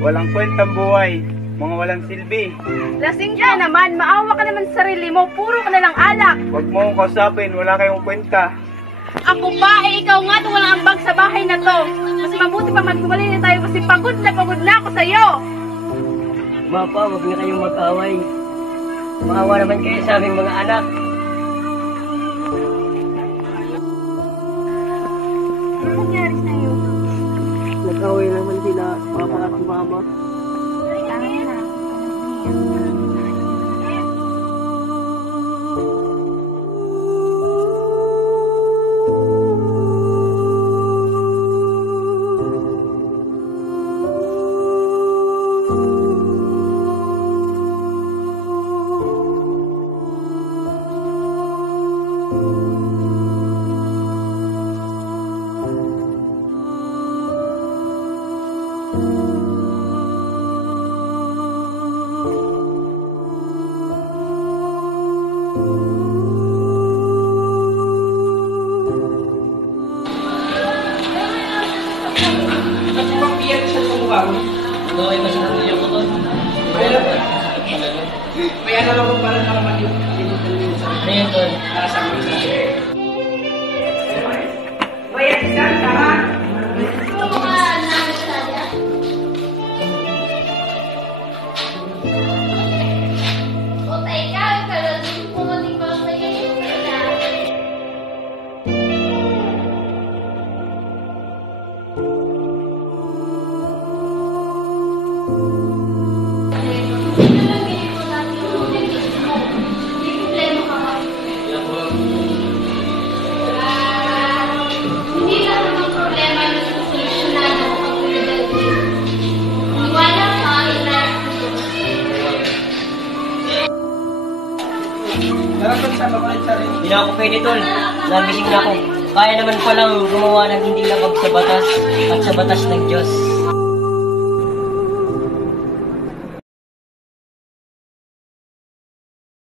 Walang kwentang buhay, mga walang silbi. Lasing ka naman, maawa ka naman sa sarili mo, puro ka na lang alak. Huwag mo akong kausapin, wala kayong kwenta. Ako ba, ikaw nga itong walang ambag sa bahay na to. Mas mabuti pa magkumali na tayo kasi pagod na ako sa'yo. Mapa, huwag na kayong mag-away. Maawa naman kayo sa aming mga anak. Ano nangyari sa'yo? Nag-away naman sila, papa at mama. Okay ba sa natuloy ko to? May ano lang para malimutan mo sa Ano yun to? para sa mga sabi. Bayan isang tahan. Hindi na ako pwede tol. Nagising na ako. Kaya naman palang gumawa ng hindi labag sa batas at sa batas ng Diyos.